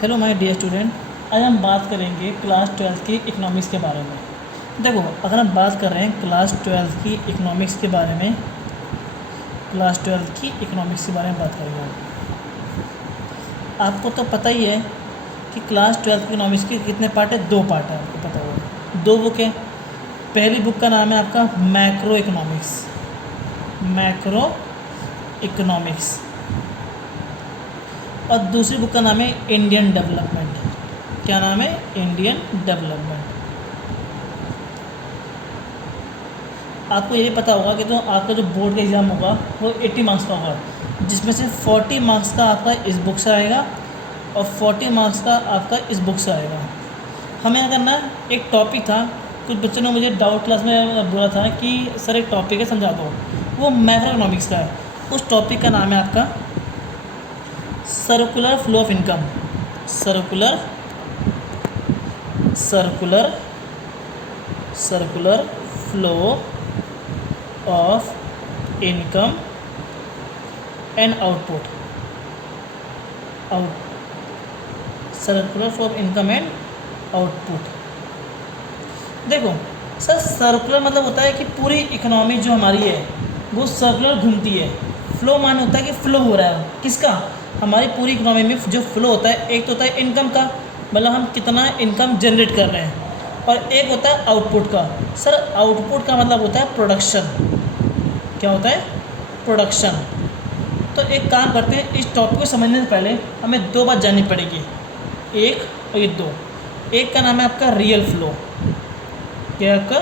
Hello my dear student. आज हम बात करेंगे क्लास 12 की इकोनॉमिक्स के बारे में। देखो, अगर हम बात कर रहे हैं क्लास 12 की इकोनॉमिक्स के बारे में, क्लास 12 की इकोनॉमिक्स के बारे में बात करेंगे आपको तो पता ही है कि क्लास 12 की इकोनॉमिक्स के कितने पार्ट है। 2 पार्ट है, आपको पता होगा। 2 बुक है। पहली बुक का नाम है आपका मैक्रो इकोनॉमिक्स, मैक्रो इकोनॉमिक्स, और दूसरी बुक का नाम है इंडियन डेवलपमेंट। क्या नाम है? Indian development. आपको ये पता होगा कि तो आपका जो बोर्ड का एग्ज़ाम होगा वो 80 मार्क्स का होगा, जिसमें से 40 मार्क्स का आपका इस बुक से आएगा और 40 मार्क्स का आपका इस बुक से आएगा। हमें क्या करना है, एक टॉपिक था, कुछ बच्चों ने मुझे डाउट क्लास में बोला था कि सर एक टॉपिक है, समझा दो। वो मैक्रो इकोनॉमिक्स का है। उस टॉपिक का नाम है आपका circular flow of income, circular flow of income and output, circular flow of income and output. देखो सर, सर्कुलर मतलब होता है कि पूरी इकोनॉमी जो हमारी है वो सर्कुलर घूमती है। फ्लो माने होता है कि फ्लो हो रहा है किसका, हमारी पूरी इकोनॉमी में जो फ्लो होता है, एक तो होता है इनकम का, मतलब हम कितना इनकम जनरेट कर रहे हैं, और एक होता है आउटपुट का। सर आउटपुट का मतलब होता है प्रोडक्शन। क्या होता है? प्रोडक्शन। तो एक काम करते हैं, इस टॉपिक को समझने से पहले हमें 2 बात जाननी पड़ेगी, एक और ये 2। एक का नाम है आपका रियल फ्लो, क्या आपका?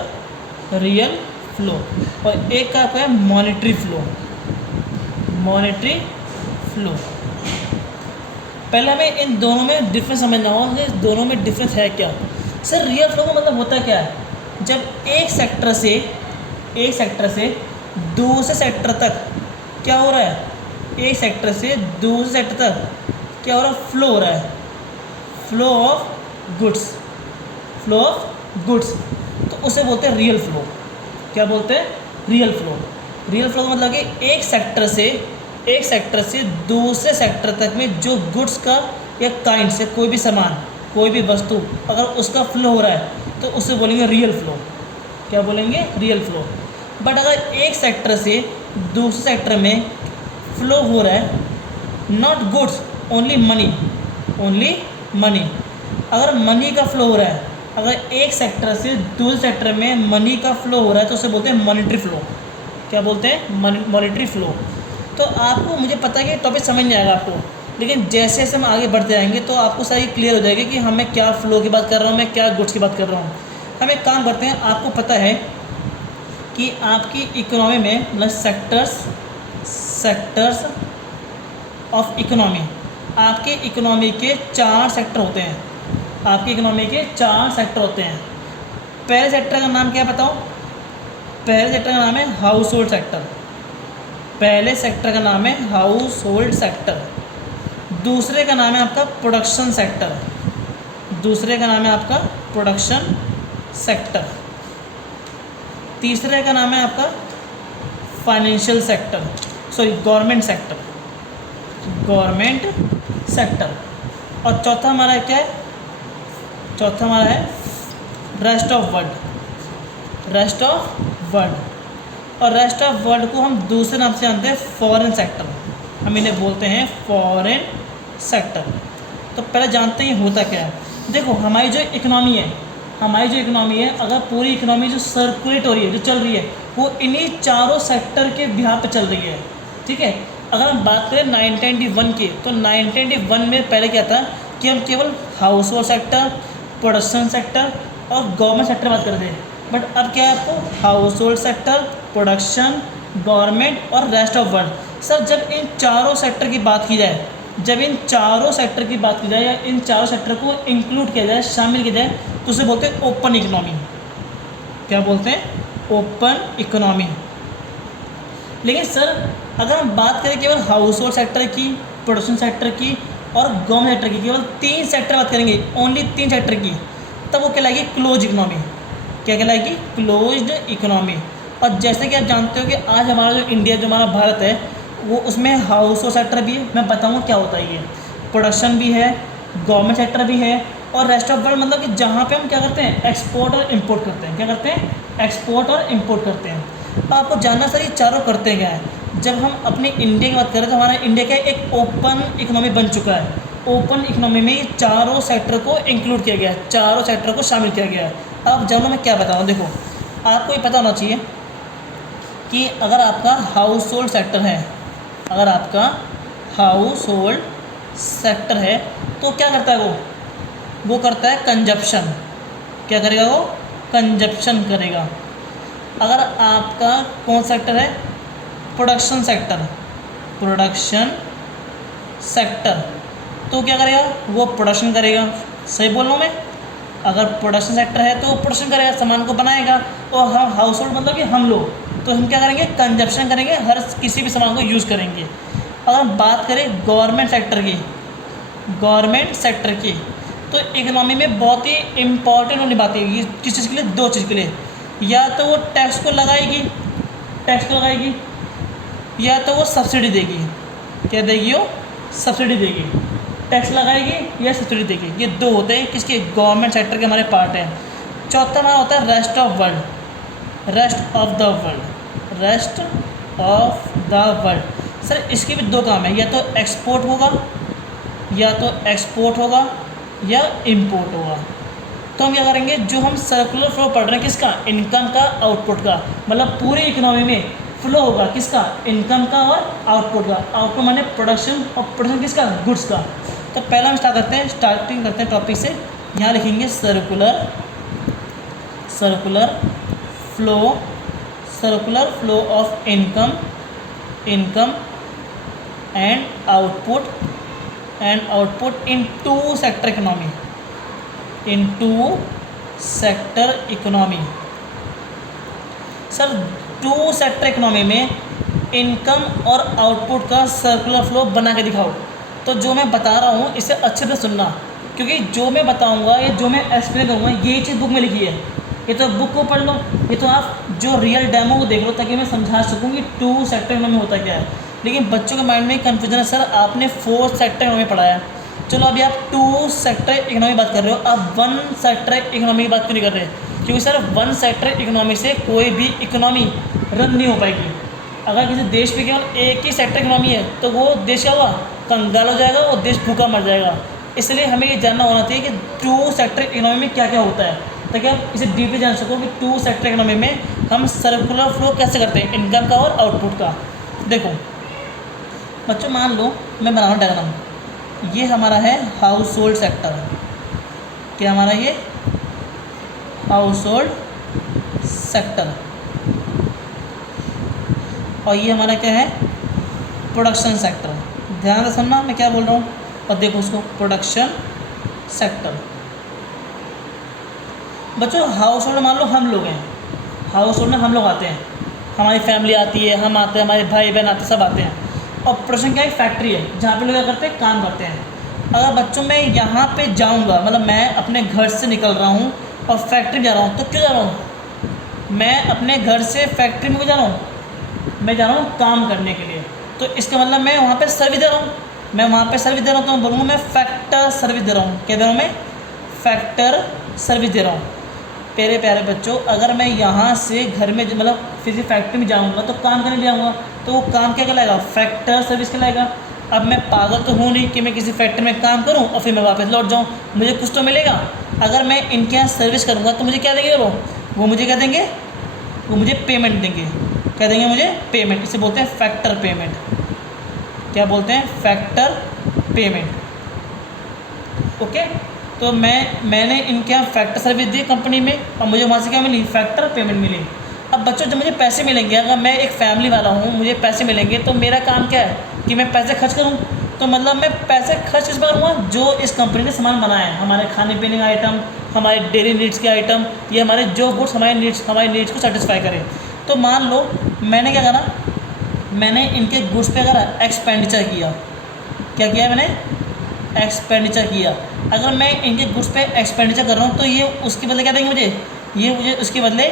Real flow. और एक का आपका है मॉनेटरी फ्लो, मॉनेटरी फ्लो। पहले हमें इन दोनों में डिफरेंस समझना होगा, इस दोनों में डिफरेंस है क्या। सर रियल फ्लो का मतलब होता क्या है, जब एक सेक्टर से दूसरे सेक्टर तक क्या हो रहा है, एक सेक्टर से दूसरे सेक्टर तक क्या हो रहा है, फ्लो हो रहा है, flow of goods, flow of goods, तो उसे बोलते हैं रियल फ्लो। क्या बोलते हैं? Real flow. रियल फ्लो का मतलब कि एक सेक्टर से दूसरे सेक्टर तक में जो गुड्स का या काइंड से कोई भी सामान, कोई भी वस्तु अगर उसका फ्लो हो रहा है तो उसे बोलेंगे रियल फ्लो। क्या बोलेंगे? Real flow. बट अगर एक सेक्टर से दूसरे सेक्टर में फ्लो हो रहा है, नॉट गुड्स, ओनली मनी, अगर मनी का फ्लो हो रहा है, अगर एक सेक्टर से दूसरे सेक्टर में मनी का फ्लो हो रहा है तो उसे बोलते हैं मॉनेटरी फ्लो। क्या बोलते हैं? Monetary flow. तो आपको, मुझे पता है कि टॉपिक समझ नहीं आएगा आपको, लेकिन जैसे जैसे हम आगे बढ़ते जाएंगे तो आपको सारी क्लियर हो जाएगी कि हमें क्या फ्लो की बात कर रहा हूँ, मैं क्या गुड्स की बात कर रहा हूँ। हम एक काम करते हैं, आपको पता है कि आपकी इकोनॉमी में मतलब सेक्टर्स ऑफ इकोनॉमी, आपके इकोनॉमी के 4 सेक्टर होते हैं। आपकी इकोनॉमी के 4 सेक्टर होते हैं। पहले सेक्टर का नाम क्या है बताओ? पहले सेक्टर का नाम है हाउस होल्ड सेक्टर। पहले सेक्टर का नाम है हाउस होल्ड सेक्टर। दूसरे का नाम है आपका प्रोडक्शन सेक्टर। दूसरे का नाम है आपका प्रोडक्शन सेक्टर। तीसरे का नाम है आपका financial sector, sorry government sector. और चौथा हमारा क्या है? चौथा हमारा है रेस्ट ऑफ वर्ल्ड। और रेस्ट ऑफ वर्ल्ड को हम दूसरे नाम से जानते हैं फॉरेन सेक्टर, हम इन्हें बोलते हैं फॉरेन सेक्टर। तो पहले जानते हैं होता क्या है। देखो हमारी जो इकोनॉमी है, अगर पूरी इकोनॉमी जो सर्कुलेट हो रही है, जो चल रही है, वो इन्हीं 4 सेक्टर के बिहार पे चल रही है। ठीक है। अगर हम बात करें 1991 की, तो 1991 में पहले क्या था कि हम केवल house hold sector, production sector और गवर्नमेंट सेक्टर बात करते हैं। बट अब क्या है, आपको house hold sector, production, government और रेस्ट ऑफ वर्ल्ड। सर जब इन 4 सेक्टर की बात की जाए, या इन 4 सेक्टर को इंक्लूड किया जाए, शामिल किया जाए, तो उसे बोलते हैं ओपन इकोनॉमी। क्या बोलते हैं? Open economy. लेकिन सर अगर हम बात करें केवल हाउस होल्ड सेक्टर की, प्रोडक्शन सेक्टर की और गवर्नमेंट सेक्टर की, केवल 3 सेक्टर बात करेंगे, ओनली 3 सेक्टर की, तब वो कहलाएगी क्लोज इकोनॉमी। क्या कहलाएगी? Closed economy. और जैसे कि आप जानते हो कि आज हमारा जो इंडिया, जो हमारा भारत है, वो उसमें हाउस होल्ड सेक्टर भी है। मैं बताऊँगा क्या होता है ये। प्रोडक्शन भी है, गवर्नमेंट सेक्टर भी है, और रेस्ट ऑफ वर्ल्ड मतलब कि जहाँ पे हम क्या करते हैं, एक्सपोर्ट और इंपोर्ट करते हैं। क्या करते हैं? एक्सपोर्ट और इंपोर्ट करते हैं। अब आपको जानना सर ये चारों करते क्या है। जब हम अपने इंडिया की बात करें तो हमारा इंडिया का एक ओपन इकोनॉमी बन चुका है। ओपन इकोनॉमी में ये चारों सेक्टर को इंक्लूड किया गया है, चारों सेक्टर को शामिल किया गया है। अब जानो मैं क्या बताऊँ, देखो आपको ये पता होना चाहिए कि अगर आपका हाउस होल्ड सेक्टर है, अगर आपका हाउस होल्ड सेक्टर है तो क्या करता है वो करता है कंजप्शन। क्या करेगा वो? कंजप्शन करेगा। अगर आपका कौन सेक्टर है? प्रोडक्शन सेक्टर, प्रोडक्शन सेक्टर, तो क्या करेगा वो? प्रोडक्शन करेगा। सही बोल रहा हूँ मैं? अगर प्रोडक्शन सेक्टर है तो वो प्रोडक्शन करेगा, सामान को बनाएगा। और हम हाउस होल्ड मतलब कि हम लोग, तो हम क्या करेंगे? कंजप्शन करेंगे, हर किसी भी सामान को यूज़ करेंगे। अगर हम बात करें गवर्नमेंट सेक्टर की, गवर्नमेंट सेक्टर की, तो इकोनॉमी में बहुत ही इम्पॉर्टेंट रोल निभाती है। किस चीज़ के लिए? दो चीज़ के लिए। या तो वो टैक्स को लगाएगी, टैक्स को लगाएगी, या तो वो सब्सिडी देगी। क्या देगी वो? सब्सिडी देगी। टैक्स लगाएगी या सब्सिडी देगी, ये दो होते हैं किसके? गवर्नमेंट सेक्टर के हमारे पार्ट हैं। चौथा हमारा होता है rest of world, rest of the world, rest of the world. Sir इसके भी दो काम है, या तो एक्सपोर्ट होगा, या तो एक्सपोर्ट होगा या इंपोर्ट होगा। तो हम क्या करेंगे? जो हम सर्कुलर फ्लो पढ़ रहे हैं किसका? इनकम का, आउटपुट का, मतलब पूरी इकोनॉमी में फ्लो होगा किसका? इनकम का और आउटपुट का। आउटपुट माने प्रोडक्शन, और प्रोडक्शन किसका? गुड्स का। तो पहला हम स्टार्टिंग करते हैं टॉपिक से। यहाँ लिखेंगे circular flow of income and output in two sector economy. Sir two sector economy में इनकम और आउटपुट का सर्कुलर फ्लो बना के दिखाओ। तो जो मैं बता रहा हूँ इसे अच्छे से सुनना, क्योंकि जो मैं बताऊँगा या जो मैं एक्सप्लेन करूँगा यही चीज़ बुक में लिखी है। ये तो बुक को पढ़ लो, ये तो आप जो रियल डेमो को देख लो, ताकि मैं समझा सकूँ कि टू सेक्टर इकोनॉमी होता क्या है। लेकिन बच्चों के माइंड में कन्फ्यूजन है, सर आपने 4 सेक्टर इकोनॉमी पढ़ाया है, चलो अभी आप 2 सेक्टर इकोनॉमी बात कर रहे हो, आप 1 सेक्टर इकोनॉमी की बात क्यों नहीं कर रहे? क्योंकि सर 1 सेक्टर इकोनॉमी से कोई भी इकोनॉमी रन नहीं हो पाएगी। अगर किसी देश में केवल एक ही सेक्टर इकोनॉमी है तो वो देश क्या हुआ? कंगाल हो जाएगा, और देश भूखा मर जाएगा। इसलिए हमें ये जानना होना चाहिए कि 2 सेक्टर इकोनॉमी में क्या क्या होता है, ताकि आप इसे डीपली जान सको कि 2 सेक्टर इकोनॉमी में हम सर्कुलर फ्लो कैसे करते हैं, इनकम का और आउटपुट का। देखो बच्चों, मान लो मैं बना रहा हूँ डायग्राम, ये हमारा है हाउस होल्ड सेक्टर। क्या हमारा ये? House hold sector. और ये हमारा क्या है? Production sector. ध्यान से सुनना मैं क्या बोल रहा हूँ, और देखो उसको, प्रोडक्शन सेक्टर। बच्चों हाउस होल्ड मान लो हम लोग हैं, हाउस होल्ड में हम लोग आते हैं, हमारी फैमिली आती है, हम आते हैं, हमारे भाई बहन आते हैं, सब आते हैं। और प्रोडक्शन क्या? एक फैक्ट्री है जहाँ पे लोग क्या करते हैं? काम करते हैं। अगर बच्चों मैं यहाँ पे जाऊँगा, मतलब मैं अपने घर से निकल रहा हूँ और फैक्ट्री में जा रहा हूँ, तो क्यों जा रहा हूँ? मैं अपने घर से फैक्ट्री में क्यों जा रहा हूँ? मैं जा रहा हूँ काम करने के लिए। तो इसका मतलब मैं वहाँ पे सर्विस दे रहा हूँ, मैं वहाँ पे सर्विस दे रहा हूँ, तो मैं बोलूँगा मैं फैक्टर सर्विस दे रहा हूँ। क्या दे रहा हूँ मैं? फैक्टर सर्विस दे रहा हूँ। प्यारे प्यारे बच्चों, अगर मैं यहाँ से घर में मतलब किसी फैक्ट्री में जाऊँगा तो काम करने जाऊँगा, तो वो काम क्या कहलाएगा? फैक्टर सर्विस कहलाएगा। अब मैं पागल तो हूँ नहीं कि मैं किसी फैक्ट्री में काम करूँ और फिर मैं वापस लौट जाऊँ, मुझे कुछ तो मिलेगा। अगर मैं इनके यहाँ सर्विस करूँगा तो मुझे क्या देंगे वो मुझे क्या देंगे? वो मुझे पेमेंट देंगे। क्या देंगे मुझे? पेमेंट। इसे बोलते हैं फैक्टर पेमेंट। क्या बोलते हैं? Factor payment. ओके, तो मैंने इनके यहाँ फैक्टर सर्विस दी कंपनी में, और मुझे वहाँ से क्या मिली? फैक्टर पेमेंट मिली। अब बच्चों जब मुझे पैसे मिलेंगे, अगर मैं एक फैमिली वाला हूँ, मुझे पैसे मिलेंगे, तो मेरा काम क्या है कि मैं पैसे खर्च करूँ। तो मतलब मैं पैसे खर्च किस पर करूँगा? जो इस कंपनी ने सामान बनाया है, हमारे खाने पीने का आइटम, हमारे डेली नीड्स के आइटम, ये हमारे जो गुड्स हमारे नीड्स को सेटिस्फाई करें। तो मान लो मैंने क्या करा, मैंने इनके गुड्स पे अगर एक्सपेंडिचर किया। क्या किया मैंने? एक्सपेंडिचर किया। अगर मैं इनके गुड्स पे एक्सपेंडिचर कर रहा हूँ तो ये उसके बदले क्या देंगे मुझे? ये मुझे उसके बदले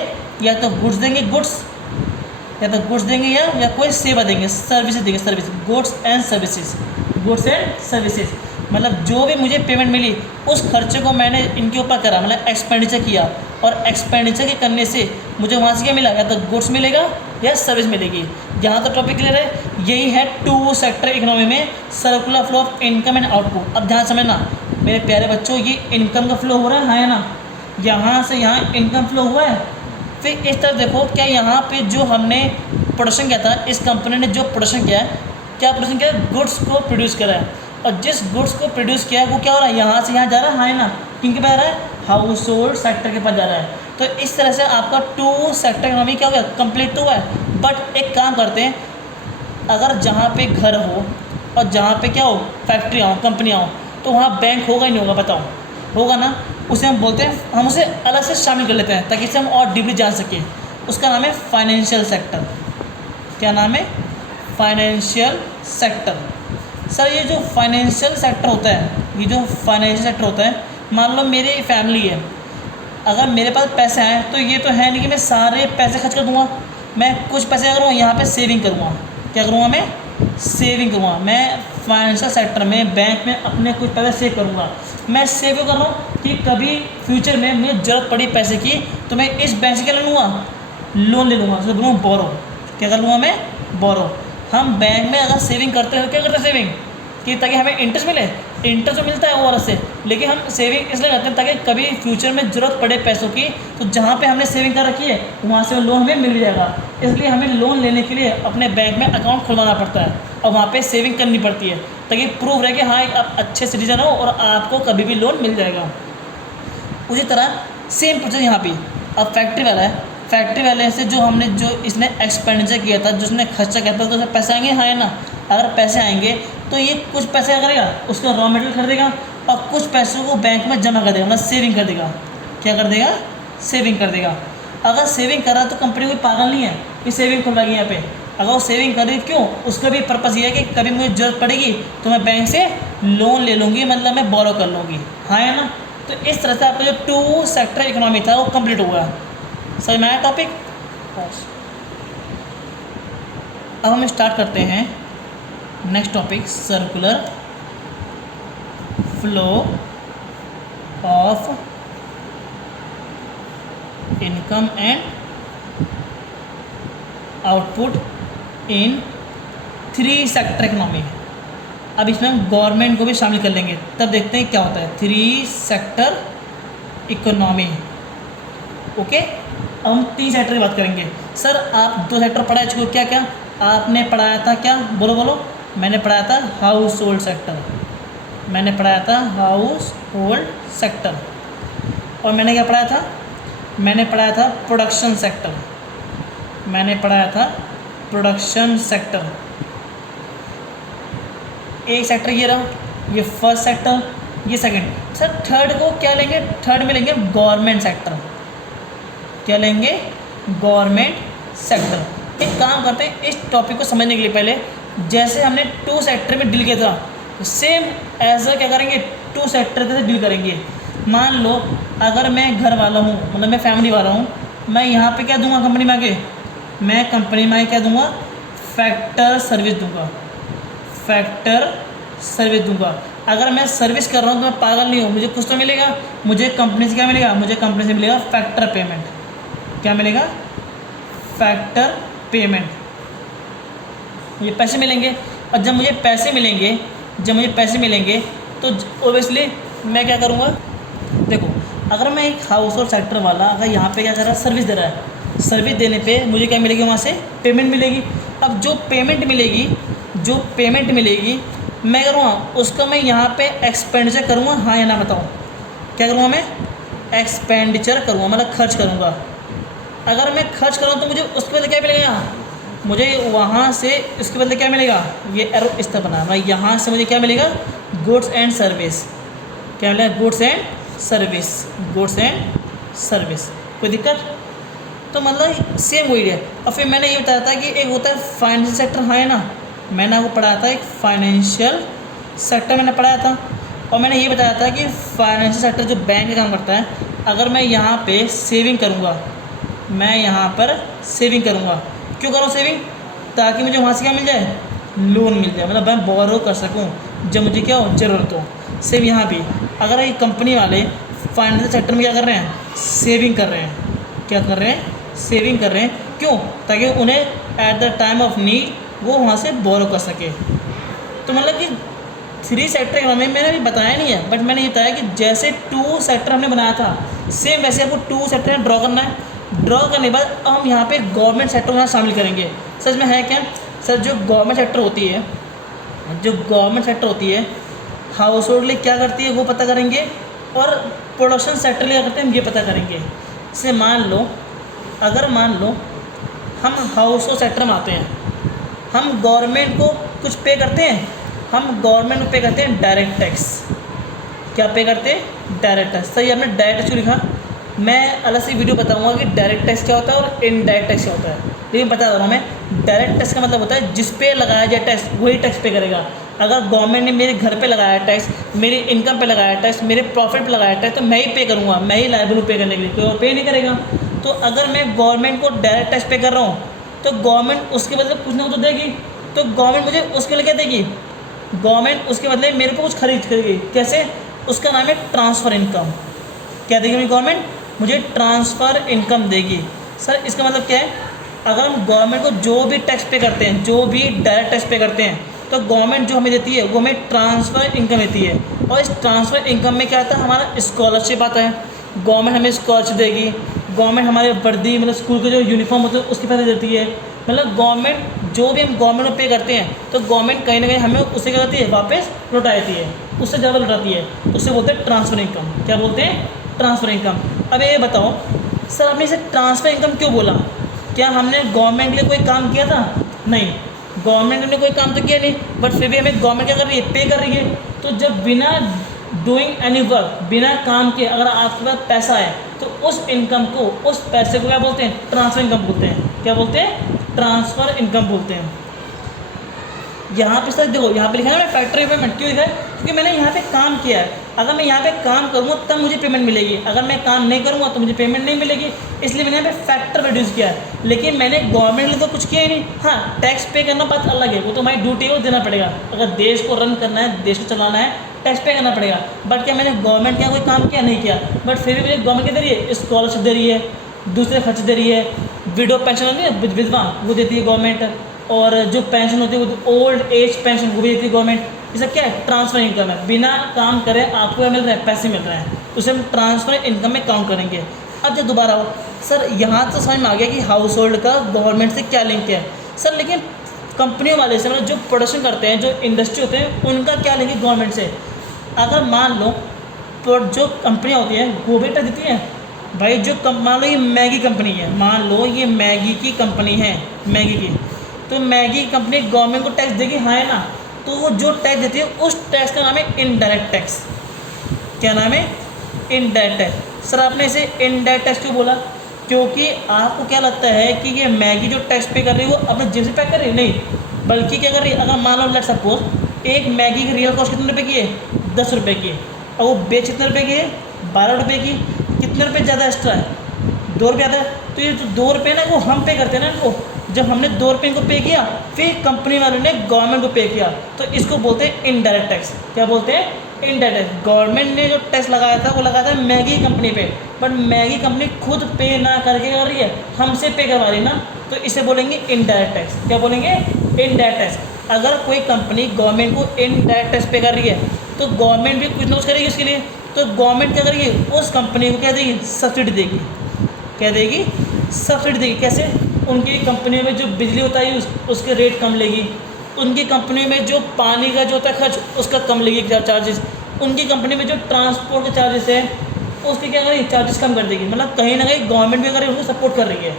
या तो गुड्स देंगे, या कोई सेवा देंगे, सर्विसेज देंगे, सर्विस, गुड्स एंड सर्विसेज। मतलब जो भी मुझे पेमेंट मिली उस खर्चे को मैंने इनके ऊपर करा, मतलब एक्सपेंडिचर किया, और एक्सपेंडिचर के करने से मुझे वहाँ से क्या मिला, या तो गुड्स मिलेगा या सर्विस मिलेगी। यहाँ तो टॉपिक क्लियर है। यही है टू सेक्टर इकोनॉमी में circular flow of income and output. अब ध्यान समझना मेरे प्यारे बच्चों, ये इनकम का फ्लो हो रहा है, हाँ है ना, यहाँ से यहाँ इनकम फ्लो हुआ है। फिर इस तरफ देखो, क्या यहाँ पे जो हमने प्रोडक्शन किया था, इस कंपनी ने जो प्रोडक्शन किया है, क्या प्रोडक्शन किया है, गुड्स को प्रोड्यूस करा है, और जिस गुड्स को प्रोड्यूस किया है वो क्या हो रहा है, यहाँ से यहाँ जा रहा है, हाँ है ना, किनके पास जा रहा है, हाउस होल्ड सेक्टर के पास जा रहा है। तो इस तरह से आपका टू सेक्टर इकोनॉमी क्या हो गया, कंप्लीट तो हुआ है। बट एक काम करते हैं, अगर जहाँ पे घर हो और जहाँ पे क्या हो, फैक्ट्रियाँ हो, कंपनियाँ हो, तो वहाँ बैंक होगा ही नहीं होगा, बताओ, होगा ना। उसे हम बोलते हैं, हम उसे अलग से शामिल कर लेते हैं ताकि इसे हम और डीपली जान सकें। उसका नाम है फाइनेंशियल सेक्टर। क्या नाम है, फाइनेंशियल सेक्टर। सर ये जो फाइनेंशियल सेक्टर होता है, ये जो फाइनेंशियल सेक्टर होता है, मान लो मेरी फैमिली है, अगर मेरे पास पैसे आए तो ये तो है नहीं कि मैं सारे पैसे खर्च कर दूँगा, मैं कुछ पैसे करूँगा यहाँ पे सेविंग करूँगा। क्या करूँगा, मैं सेविंग करूँगा। मैं फाइनेंशियल सेक्टर में बैंक में अपने कुछ पैसे सेव करूँगा। मैं सेव कर रहा हूँ कि कभी फ्यूचर में मुझे ज़रूरत पड़ी पैसे की तो मैं इस बैंक से क्या ले लूँगा, लोन ले लूँगा, तो बोलूँगा बोरो। क्या कर लूँगा मैं, बोरो। हम बैंक में अगर सेविंग करते हैं, क्या करते हैं सेविंग कि ताकि हमें इंटरेस्ट मिले, इंटरेस्ट तो मिलता है और से, लेकिन हम सेविंग इसलिए करते हैं ताकि कभी फ्यूचर में ज़रूरत पड़े पैसों की, तो जहाँ पे हमने सेविंग कर रखी है वहाँ से लोन हमें मिल जाएगा। इसलिए हमें लोन लेने के लिए अपने बैंक में अकाउंट खुलवाना पड़ता है और वहाँ पे सेविंग करनी पड़ती है ताकि प्रूफ रहे कि हाँ एक आप अच्छे सिटीजन हो और आपको कभी भी लोन मिल जाएगा। उसी तरह सेम प्रोसेस यहाँ पे। अब फैक्ट्री वाला है, फैक्ट्री वाले से जो हमने जो इसने एक्सपेंडिचर किया था, जिसने खर्चा किया था, तो उसमें पैसे आएंगे, हाँ है ना। अगर पैसे आएंगे तो ये कुछ पैसे क्या करेगा, उसका रॉ मटेरियल खरीदेगा और कुछ पैसों को बैंक में जमा कर देगा, मतलब सेविंग कर देगा। क्या कर देगा, सेविंग कर देगा। अगर सेविंग कर रहा तो कंपनी कोई पागल नहीं है कि सेविंग खुलवाएगी यहाँ पे। अगर वो सेविंग कर रही, क्यों, उसका भी पर्पज़ ये है कि कभी मुझे ज़रूरत पड़ेगी तो मैं बैंक से लोन ले लूँगी, मतलब मैं बोरो कर लूँगी, हाँ है ना। तो इस तरह से आपका जो टू सेक्टर इकोनॉमी था वो कंप्लीट हुआ। समझ में आया टॉपिक। अब हम स्टार्ट करते हैं next topic, circular flow of income and output in three sector economy. अब इसमें हम गवर्नमेंट को भी शामिल कर लेंगे, तब देखते हैं क्या होता है थ्री सेक्टर इकोनॉमी। ओके, अब हम तीन सेक्टर की बात करेंगे। सर आप दो सेक्टर पढ़ा चुके, क्या क्या आपने पढ़ाया था, क्या बोलो बोलो। मैंने पढ़ाया था हाउस होल्ड सेक्टर, मैंने पढ़ाया था हाउस होल्ड सेक्टर। और मैंने क्या पढ़ाया था, मैंने पढ़ाया था प्रोडक्शन सेक्टर, मैंने पढ़ाया था प्रोडक्शन सेक्टर। एक सेक्टर ये रहा, ये फर्स्ट सेक्टर, ये सेकंड। सर थर्ड को क्या लेंगे, थर्ड में लेंगे गवर्नमेंट सेक्टर। क्या लेंगे, गवर्नमेंट सेक्टर। एक काम करते हैं, इस टॉपिक को समझने के लिए पहले जैसे हमने टू सेक्टर में डील किया था सेम ऐसा क्या करेंगे, टू सेक्टर से डील करेंगे। मान लो अगर मैं घर वाला हूँ, मतलब मैं फैमिली वाला हूँ, मैं यहाँ पे क्या दूंगा कंपनी में आके, मैं कंपनी में आके क्या दूंगा, फैक्टर सर्विस दूंगा, फैक्टर सर्विस दूंगा। अगर मैं सर्विस कर रहा हूँ तो मैं पागल नहीं हूँ, मुझे कुछ तो मिलेगा। मुझे कंपनी से क्या मिलेगा, मुझे कंपनी से मिलेगा फैक्टर पेमेंट। क्या मिलेगा, फैक्टर पेमेंट, ये पैसे मिलेंगे। और जब मुझे पैसे मिलेंगे, जब मुझे पैसे मिलेंगे तो ओबियसली मैं क्या करूँगा, देखो अगर मैं एक हाउस होल्ड सेक्टर वाला अगर यहाँ पे क्या कर रहा है, सर्विस दे रहा है, सर्विस देने पे मुझे क्या मिलेगी, वहाँ से पेमेंट मिलेगी। अब जो पेमेंट मिलेगी, जो पेमेंट मिलेगी मैं करूँगा उसका मैं यहाँ पे एक्सपेंडिचर करूँगा, हाँ या ना बताओ। क्या करूँगा, मैं एक्सपेंडिचर करूँगा, मतलब खर्च करूँगा। अगर मैं खर्च करूँ तो मुझे उसके बदले क्या मिलेगा, यहाँ मुझे वहाँ से इसके बदले क्या मिलेगा, ये एरो इस तरह बना, मैं यहाँ से मुझे क्या मिलेगा, गुड्स एंड सर्विस। क्या मिलेगा, goods and service, goods and service. कोई दिक्कत, तो मतलब सेम वही है। और फिर मैंने ये बताया था कि एक होता है फाइनेंशियल सेक्टर, हाँ है ना, मैंने आपको पढ़ाया था एक फाइनेंशियल सेक्टर मैंने पढ़ाया था। और मैंने ये बताया था कि फाइनेंशियल सेक्टर जो बैंक का काम करता है, अगर मैं यहाँ पे सेविंग करूँगा, मैं यहाँ पर सेविंग करूँगा, क्यों करूँ सेविंग, ताकि मुझे वहाँ से क्या मिल जाए, लोन मिल जाए, मतलब मैं बोरो कर सकूँ जब मुझे क्या हो, ज़रूरत हो। सेम यहाँ भी अगर ये कंपनी वाले फाइनेंशियल सेक्टर में क्या कर रहे हैं, सेविंग कर रहे हैं। क्या कर रहे हैं, सेविंग कर रहे हैं। क्यों, ताकि उन्हें at the time of need वो वहाँ से बोरो कर सके। तो मतलब कि 3 सेक्टर इकोनॉमी मैंने अभी बताया नहीं है, बट मैंने ये बताया कि जैसे 2 सेक्टर हमने बनाया था, सेम वैसे आपको 2 सेक्टर में ड्रॉ करना है। ड्रॉ करने के बाद अब हम यहाँ पे गवर्नमेंट सेक्टर को यहाँ शामिल करेंगे। सच में है क्या सर, जो गवर्नमेंट सेक्टर होती है, जो गवर्नमेंट सेक्टर होती है हाउस होल्ड लिए क्या करती है वो पता करेंगे, और प्रोडक्शन सेक्टर लिए क्या करते हैं हम ये पता करेंगे। जैसे मान लो, अगर मान लो हम हाउस होल्ड सेक्टर में आते हैं, हम गवर्नमेंट को कुछ पे करते हैं, हम गवर्नमेंट को पे करते हैं डायरेक्ट टैक्स। क्या पे करते हैं, डायरेक्ट टैक्स। सही, आपने डायरेक्ट टैक्स क्यों लिखा, मैं अलग से वीडियो बताऊंगा कि डायरेक्ट टैक्स क्या होता है और इनडायरेक्ट टैक्स क्या होता है, लेकिन बता रहा हूँ मैं। डायरेक्ट टैक्स का मतलब होता है जिस पे लगाया जाए टैक्स वही टैक्स पे करेगा। अगर गवर्नमेंट ने मेरे घर पे लगाया टैक्स, मेरी इनकम पे लगाया टैक्स, मेरे प्रॉफिट पे लगाया टैक्स, तो मैं ही पे करूँगा, मैं ही लायबल हूँ पे करने के लिए, कोई और पे नहीं करेगा। तो अगर मैं गवर्नमेंट को डायरेक्ट टैक्स पे कर रहा हूँ तो गवर्नमेंट उसके बदले कुछ ना कुछ तो देगी। तो गवर्नमेंट मुझे उसके लिए क्या देगी, गवर्नमेंट उसके बदले मेरे को कुछ खरीद करेगी। कैसे, उसका नाम है ट्रांसफ़र इनकम। क्या देगी मुझे गवर्नमेंट, मुझे ट्रांसफ़र इनकम देगी। सर इसका मतलब क्या है, अगर हम गवर्नमेंट को जो भी टैक्स पे करते हैं, जो भी डायरेक्ट टैक्स पे करते हैं, तो गवर्नमेंट जो हमें देती है वो हमें ट्रांसफ़र इनकम देती है। और इस ट्रांसफ़र इनकम में क्या आता है, हमारा स्कॉलरशिप आता है, गवर्नमेंट हमें स्कॉलरशिप देगी, गवर्नमेंट हमारे वर्दी मतलब स्कूल के जो यूनिफॉर्म होते हैं उसके पैसे देती है। मतलब गवर्नमेंट जो भी हम गवर्नमेंट को पे करते हैं तो गवर्नमेंट कहीं ना कहीं हमें उससे क्या करती है, वापस लौटा देती है, उससे ज़्यादा लौटाती है। उससे बोलते हैं ट्रांसफ़र इनकम। क्या बोलते हैं, ट्रांसफ़र इनकम। अब ये बताओ सर, आपने इसे ट्रांसफ़र इनकम क्यों बोला, क्या हमने गवर्नमेंट के लिए कोई काम किया था, नहीं, गवर्नमेंट ने कोई काम तो किया नहीं, बट फिर भी हमें गवर्नमेंट क्या कर रही है, पे कर रही है। तो जब बिना डूइंग एनी वर्क, बिना काम के अगर आपके पास पैसा है तो उस इनकम को, उस पैसे को क्या बोलते हैं, ट्रांसफ़र इनकम बोलते हैं। क्या बोलते हैं, ट्रांसफ़र इनकम बोलते हैं। यहाँ पे सर देखो, यहाँ पे लिखा है मैं फैक्ट्री पेमेंट, क्यों लिखा है, क्योंकि मैंने यहाँ पे काम किया है। अगर मैं यहाँ पे काम करूँगा तब मुझे पेमेंट मिलेगी, अगर मैं काम नहीं करूँगा तो मुझे पेमेंट नहीं मिलेगी, इसलिए मैंने यहाँ पे फैक्टर रिड्यूस किया है। लेकिन मैंने गवर्नमेंट के लिए तो कुछ किया ही नहीं। हाँ, टैक्स पे करना बात अलग है, वो तो हमारी ड्यूटी है, वो देना पड़ेगा। अगर देश को रन करना है, देश को चलाना है, टैक्स पे करना पड़ेगा। बट क्या मैंने गवर्नमेंट क्या कोई काम किया, नहीं किया, बट फिर भी मुझे गवर्नमेंट क्या दे रही है, स्कॉलरशिप दे रही है, दूसरे खर्च दे रही है, विडो पेंशन होती है विधवा वो देती है गवर्नमेंट, और जो पेंशन होती है वो ओल्ड एज पेंशन वो भी देती है गवर्नमेंट। ये सब क्या है, ट्रांसफ़र इनकम है। बिना काम करे आपको क्या मिल रहा है, पैसे मिल रहे हैं, उसे हम ट्रांसफ़र इनकम में काउंट करेंगे। अब जब दोबारा हो सर, यहाँ तो समझ में आ गया कि हाउस होल्ड का गवर्नमेंट से क्या लिंक है सर, लेकिन कंपनियों वाले से, मतलब जो प्रोडक्शन करते हैं, जो इंडस्ट्री होते हैं, उनका क्या लिंक है गवर्नमेंट से। अगर मान लो जो कंपनियाँ होती हैं वो भी टैक्स देती हैं भाई। जो मान लो ये मैगी कंपनी है, मान लो ये मैगी की कंपनी है, मैगी की, तो मैगी कंपनी गवर्नमेंट को टैक्स देगी, हाँ है ना। तो वो जो टैक्स देती है उस टैक्स का नाम है इनडायरेक्ट टैक्स। क्या नाम है, इनडायरेक्ट टैक्स। सर आपने इसे इनडायरेक्ट टैक्स क्यों बोला, क्योंकि आपको क्या लगता है कि ये मैगी जो टैक्स पे कर रही है वो अपने जेब से पे कर रही है, नहीं, बल्कि क्या कर रही है, अगर मान लो लेट सपोज एक मैगी की रियल कॉस्ट कितने रुपए की है, 10 रुपये की है, और वो बेच कितने रुपये की है, 12 रुपये की, कितने रुपये ज़्यादा एक्स्ट्रा है, 2 रुपये ज़्यादा है। तो ये जो 2 रुपये ना वो हम पे करते हैं ना इनको, जब हमने 2 रुपये इनको पे किया, फिर कंपनी वालों ने गवर्नमेंट को पे किया, तो इसको बोलते हैं इनडायरेक्ट टैक्स। क्या बोलते हैं, इनडायरेक्ट टैक्स। गवर्नमेंट ने जो टैक्स लगाया था वो लगाया था मैगी कंपनी पे, बट मैगी कंपनी खुद पे ना करके कर रही है, हमसे पे करवा रही है ना, तो इसे बोलेंगे इनडायरेक्ट टैक्स। क्या बोलेंगे, इनडायरेक्ट टैक्स। अगर कोई कंपनी गवर्नमेंट को इनडायरेक्ट टैक्स पे कर रही है तो गवर्नमेंट भी कुछ ना कुछ करेगी उसके लिए, तो गवर्नमेंट क्या करेगी, उस कंपनी को क्या देगी, सब्सिडी देगी। क्या देगी, सब्सिडी देगी। कैसे, उनकी कंपनियों में जो बिजली होता है उसके रेट कम लेगी, उनकी कंपनियों में जो पानी का जो होता है खर्च उसका कम लेगी चार्जेस, उनकी कंपनी में जो ट्रांसपोर्ट के चार्जेस है उसके क्या करेगी, चार्जेस कम कर देगी। मतलब कहीं ना कहीं गवर्नमेंट भी अगर उनको सपोर्ट कर रही है।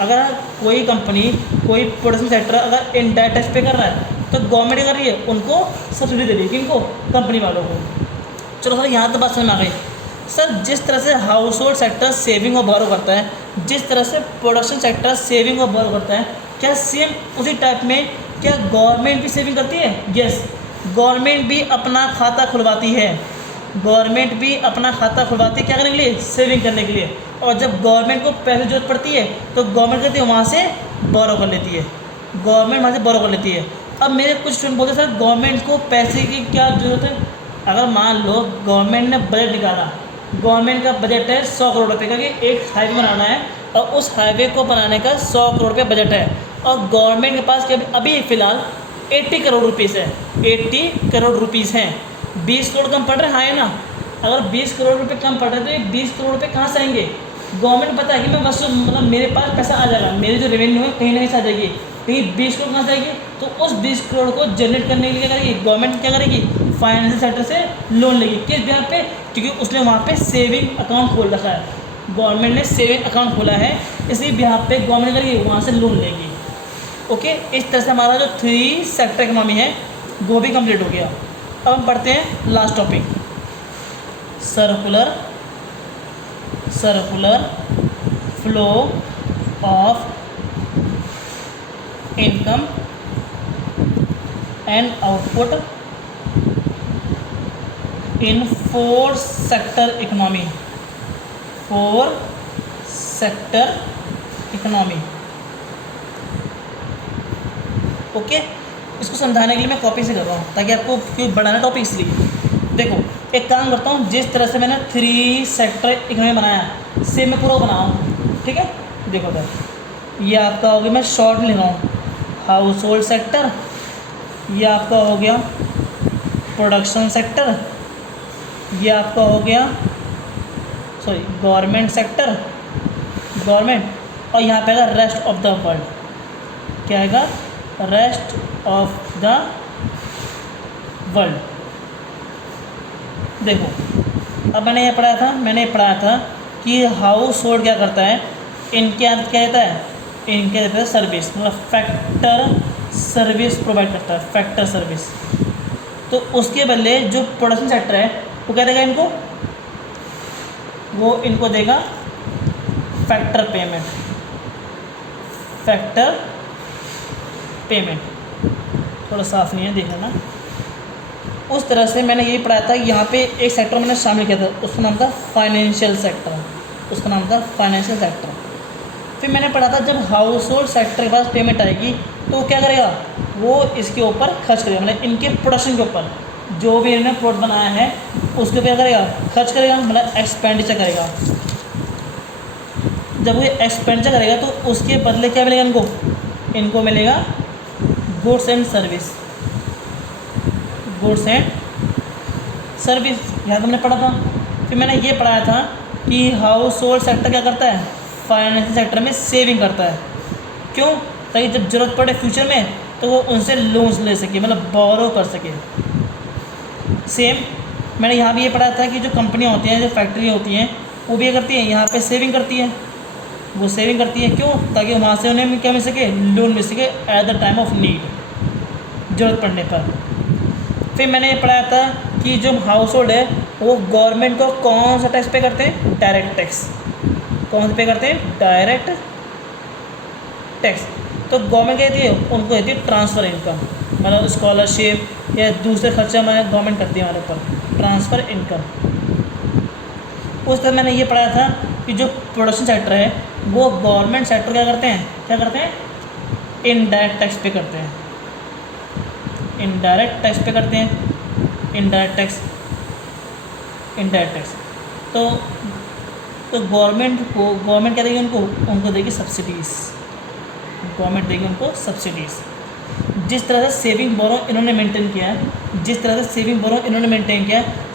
अगर कोई कंपनी, कोई प्रोडक्शन सेक्टर अगर इनडायरेक्ट टैक्स पे कर रहा है तो गवर्नमेंट क्या कर रही है, उनको सब्सिडी दे रही है, किनको, कंपनी वालों को। चलो सर यहाँ तो बात समझ में आ गई। सर जिस तरह से हाउस होल्ड सेक्टर सेविंग और बोरो करता है, जिस तरह से प्रोडक्शन सेक्टर सेविंग और बोरो करता है, क्या सेम उसी टाइप में क्या गवर्नमेंट भी सेविंग करती है? यस, गवर्नमेंट भी अपना खाता खुलवाती है। गवर्नमेंट भी अपना खाता खुलवाती है क्या करने के लिए, सेविंग करने के लिए। और जब गवर्नमेंट को पैसे की जरूरत पड़ती है तो गवर्नमेंट कहती है वहाँ से बोरो कर लेती है, गवर्नमेंट वहाँ से बोरो कर लेती है। अब मेरे कुछ स्टूडेंट बोलते हैं सर गवर्नमेंट को पैसे की क्या ज़रूरत है, अगर मान लो गवर्नमेंट ने बजट निकाला, गवर्नमेंट का बजट है 100 करोड़ रुपये का, कि एक हाईवे बनाना है और उस हाईवे को बनाने का 100 करोड़ रुपये बजट है, और गवर्नमेंट के पास अभी फ़िलहाल 80 करोड़ रुपीज़ है, 80 करोड़ रुपीज़ हैं, 20 करोड़ कम पड़ रहे हैं, हाँ है ना। अगर 20 करोड़ रुपये कम पड़ रहे हैं तो ये 20 करोड़ रुपये कहाँ से आएंगे? गवर्नमेंट पता है कि मैं बस मतलब मेरे पास पैसा आ जाएगा, मेरी जो रेवेन्यू है कहीं ना कहीं से आ जाएगी, कहीं 20 करोड़ कहाँ से आएगी? तो उस 20 करोड़ को जनरेट करने के लिए क्या करेगी गवर्नमेंट? क्या करेगी? फाइनेंशियल सेक्टर से लोन लेगी। किस बिहार पे? क्योंकि उसने वहाँ पे सेविंग अकाउंट खोल रखा है, गवर्नमेंट ने सेविंग अकाउंट खोला है, इसी बिहार पे गवर्नमेंट करेगी वहाँ से लोन लेगी। ओके, इस तरह से हमारा जो 3 सेक्टर इकोनॉमी है वो भी कंप्लीट हो गया। अब हम पढ़ते हैं last topic, circular flow of income and output in 4 sector economy, 4 sector economy. Okay, इसको समझाने के लिए मैं कॉपी से कर रहा हूँ ताकि आपको क्यों बढ़ाना टॉपिक, इसलिए देखो एक काम करता हूँ, जिस तरह से मैंने 3 सेक्टर इकोनॉमी बनाया सेम मैं पूरा बनाऊँ, ठीक है। देखो सर, ये आपका हो गया, मैं शॉर्ट लिख रहा हूँ, हाउस होल्ड सेक्टर, ये आपका हो गया प्रोडक्शन सेक्टर, ये आपका हो गया गवर्नमेंट सेक्टर, गवर्नमेंट, और यहाँ पे आएगा रेस्ट ऑफ द वर्ल्ड। क्या आएगा? Rest of the world. देखो अब मैंने ये पढ़ाया था कि हाउस होल्ड क्या करता है, इनके अंदर क्या रहता है, इनके रहता है सर्विस, मतलब फैक्टर सर्विस प्रोवाइड करता है, फैक्टर सर्विस। तो उसके बदले जो प्रोडक्शन सेक्टर है वो क्या देगा इनको? वो इनको देगा फैक्टर पेमेंट, फैक्टर पेमेंट। थोड़ा साफ नहीं है, देख लेना। उस तरह से मैंने यही पढ़ाया था, यहाँ पे एक सेक्टर मैंने शामिल किया था, उसका नाम था फाइनेंशियल सेक्टर, उसका नाम था फाइनेंशियल सेक्टर। फिर मैंने पढ़ा था जब हाउस होल्ड सेक्टर के पास पेमेंट आएगी तो वो क्या करेगा? वो इसके ऊपर खर्च करेगा, मतलब इनके प्रोडक्शन के ऊपर, जो भी इन्होंने प्रोडक्ट बनाया है उसके ऊपर क्या करेगा? खर्च करेगा, मतलब एक्सपेंडिचर करेगा। जब वो एक्सपेंडिचर करेगा तो उसके बदले क्या मिलेगा इनको? इनको मिलेगा goods and service, goods and service. यहाँ तो हमने पढ़ा था। फिर मैंने ये पढ़ाया था कि हाउस होल्ड सेक्टर क्या करता है? फाइनेंशियल सेक्टर में सेविंग करता है। क्यों? ताकि जब ज़रूरत पड़े फ्यूचर में तो वो उनसे लोन्स ले सके, मतलब बोरो कर सके। सेम मैंने यहाँ भी ये पढ़ाया था कि जो कंपनियाँ होती हैं, जो फैक्ट्रियाँ होती हैं, वो भी करती हैं, यहाँ पे सेविंग करती है, वो सेविंग करती है। क्यों? ताकि वहाँ से उन्हें क्या मिल सके? लोन मिल सके at the time of need, ज़रूरत पड़ने पर। फिर मैंने ये पढ़ाया था कि जो हाउस होल्ड है वो गवर्नमेंट को कौन सा टैक्स पे करते हैं? Direct tax. कौन सा पे करते हैं? Direct tax. तो गवर्नमेंट क्या देती है? उनको देती है ट्रांसफ़र इनकम, मतलब स्कॉलरशिप या दूसरे खर्चे हमारे गवर्नमेंट करती है हमारे ऊपर, ट्रांसफ़र इनकम। उस तरह मैंने ये पढ़ाया था कि जो प्रोडक्शन सेक्टर है वो गवर्नमेंट सेक्टर क्या करते हैं? इनडायरेक्ट टैक्स पे करते हैं, इनडायरेक्ट टैक्स पे करते हैं, इनडायरेक्ट टैक्स। तो गवर्नमेंट क्या देगी उनको देगी सब्सिडीज़, गवर्नमेंट देगी उनको सब्सिडीज़। जिस तरह से सेविंग बोरो इन्होंने मेंटेन किया है,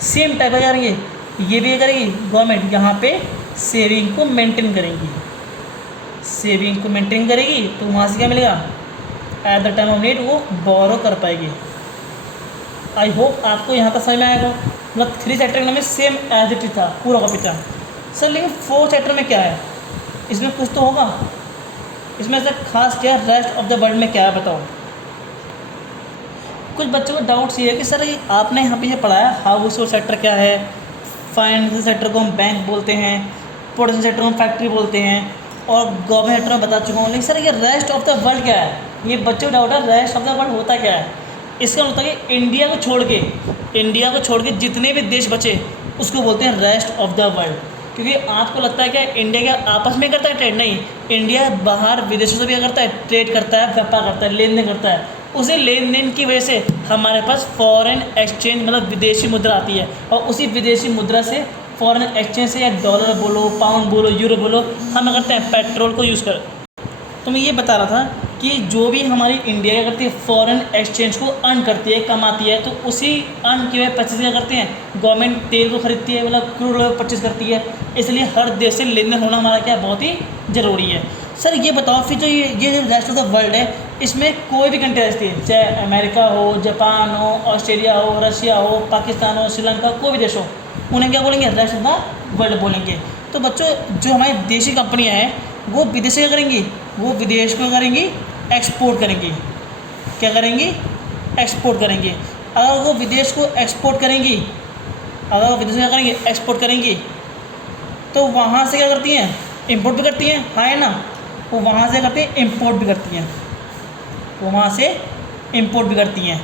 सेम टाइप का करेंगे ये भी करेगी गवर्नमेंट, यहाँ पे सेविंग को मेंटेन करेगी, तो वहाँ से क्या मिलेगा? At the time of need वो बोरो कर पाएगी। आई होप आपको यहाँ तक समझ में आएगा। मतलब 3 सेक्टर में सेम एज इट था पूरा का पिक्चर सर, लेकिन 4 सेक्टर में क्या है? इसमें कुछ तो होगा, इसमें से खास क्या रेस्ट ऑफ द वर्ल्ड में क्या है बताओ। कुछ बच्चों को डाउट्स ये है कि सर ये आपने यहाँ पे ये पढ़ाया हाउस होल्ड सेक्टर क्या है, फाइनेंशियल सेक्टर को हम बैंक बोलते हैं, प्रोडक्शन सेक्टर को हम फैक्ट्री बोलते हैं, और गवर्नमेंट सेक्टर में बता चुका हूँ, लेकिन सर ये रेस्ट ऑफ द वर्ल्ड क्या है? ये बच्चों को डाउट है रेस्ट ऑफ द वर्ल्ड होता क्या है। इसका मतलब कि इंडिया को छोड़ के जितने भी देश बचे उसको बोलते हैं रेस्ट ऑफ द वर्ल्ड। क्योंकि आपको लगता है कि इंडिया क्या आपस में करता है ट्रेड? नहीं, इंडिया बाहर विदेशों से भी क्या करता है? ट्रेड करता है, व्यापार करता है, लेन देन करता है। उसी लेन देन की वजह से हमारे पास फॉरेन एक्सचेंज मतलब विदेशी मुद्रा आती है, और उसी विदेशी मुद्रा से फॉरेन एक्सचेंज से या डॉलर बोलो, पाउंड बोलो, यूरो बोलो, हम करते हैं पेट्रोल को यूज़ कर। तो मैं ये बता रहा था कि जो भी हमारी इंडिया क्या करती है, फॉरेन एक्सचेंज को अर्न करती है, कमाती है, तो उसी अर्न के हुए परचेज क्या करते हैं, गवर्नमेंट तेल को खरीदती है, मतलब क्रूड ऑयल परचेज करती है। इसलिए हर देश से लेन देन होना हमारा क्या बहुत ही ज़रूरी है। सर ये बताओ फिर जो ये जो रेस्ट ऑफ द वर्ल्ड है, इसमें कोई भी कंट्री रहती है, चाहे अमेरिका हो, जापान हो, ऑस्ट्रेलिया हो, रशिया हो, पाकिस्तान हो, श्रीलंका, कोई भी देश हो, उन्हें क्या बोलेंगे, रेस्ट ऑफ द वर्ल्ड बोलेंगे। तो बच्चों जो हमारी देशी कंपनियाँ हैं वो विदेश से क्या करेंगी, वो विदेश को करेंगी एक्सपोर्ट करेंगी। क्या करेंगी, एक्सपोर्ट करेंगे। अगर वो विदेश को एक्सपोर्ट करेंगी, अगर वो विदेश में क्या करेंगी, एक्सपोर्ट करेंगी, तो वहाँ से क्या करती हैं, इंपोर्ट भी करती हैं, हाँ है ना, वो वहाँ से करती हैं इंपोर्ट भी करती हैं, वो वहाँ से इंपोर्ट भी करती हैं।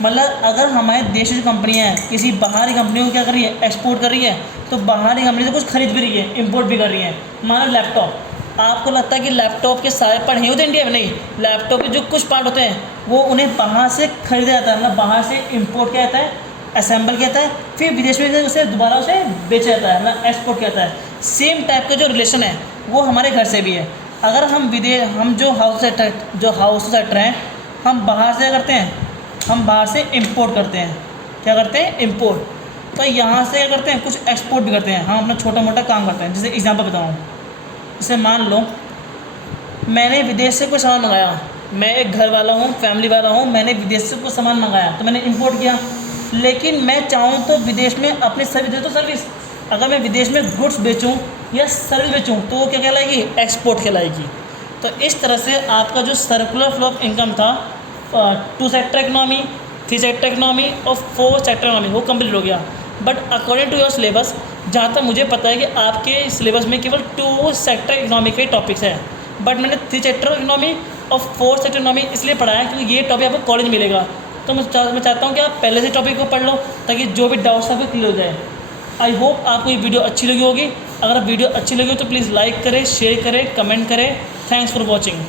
मतलब अगर हमारे देश की कंपनियाँ हैं किसी बाहरी कंपनी को क्या कर रही है, एक्सपोर्ट कर रही है, तो बाहरी कंपनी से कुछ खरीद भी रही है, इंपोर्ट भी कर रही है। मान लो लैपटॉप, आपको लगता है कि लैपटॉप के सारे पार्ट नहीं होते इंडिया में, नहीं, लैपटॉप के जो कुछ पार्ट होते हैं वो उन्हें बाहर से खरीदा जाता है, मतलब बाहर से इंपोर्ट किया जाता है, असेंबल किया जाता है, फिर विदेश में उसे दोबारा उसे बेचा जाता है, मतलब एक्सपोर्ट किया जाता है। सेम टाइप का जो रिलेशन है वो हमारे घर से भी है। अगर हम जो हाउस सेक्टर हैं, हम बाहर से क्या करते हैं, हम बाहर से इंपोर्ट करते हैं। क्या करते हैं, इंपोर्ट। तो यहाँ से क्या करते हैं, कुछ एक्सपोर्ट भी करते हैं, हम अपना छोटा मोटा काम करते हैं। जैसे एग्जांपल बताऊँ, जैसे मान लो मैंने विदेश से कोई सामान मंगाया, मैं एक घर वाला हूँ, फैमिली वाला हूँ, मैंने विदेश से कोई सामान मंगाया तो मैंने इंपोर्ट किया। लेकिन मैं चाहूँ तो विदेश में अपनी सर्विस दे, तो सर्विस, अगर मैं विदेश में गुड्स बेचूँ या सर्विस बेचूँ तो वो क्या कहलाएगी, एक्सपोर्ट कहलाएगी। तो इस तरह से आपका जो सर्कुलर फ्लो ऑफ इनकम था 2 सेक्टर इकनॉमी, 3 सेक्टर इकनॉमी और 4 सेक्टर इकनॉमी, वो कंप्लीट हो गया। But according to your syllabus, जहाँ तक मुझे पता है कि आपके सिलेबस में केवल 2 सेक्टर इकनॉमी के टॉपिक्स हैं, बट मैंने 3 सेक्टर इकनॉमी और 4 सेक्टर इकनॉमी इसलिए पढ़ाया क्योंकि ये टॉपिक आपको कॉलेज मिलेगा। तो मैं चाहता हूँ कि आप पहले से टॉपिक को पढ़ लो ताकि जो भी डाउट्स है वो क्लियर हो जाए। आई होप आपको ये वीडियो अच्छी लगी होगी। अगर वीडियो अच्छी लगी हो तो प्लीज़ लाइक करें, शेयर करें, कमेंट करें। Thanks for watching.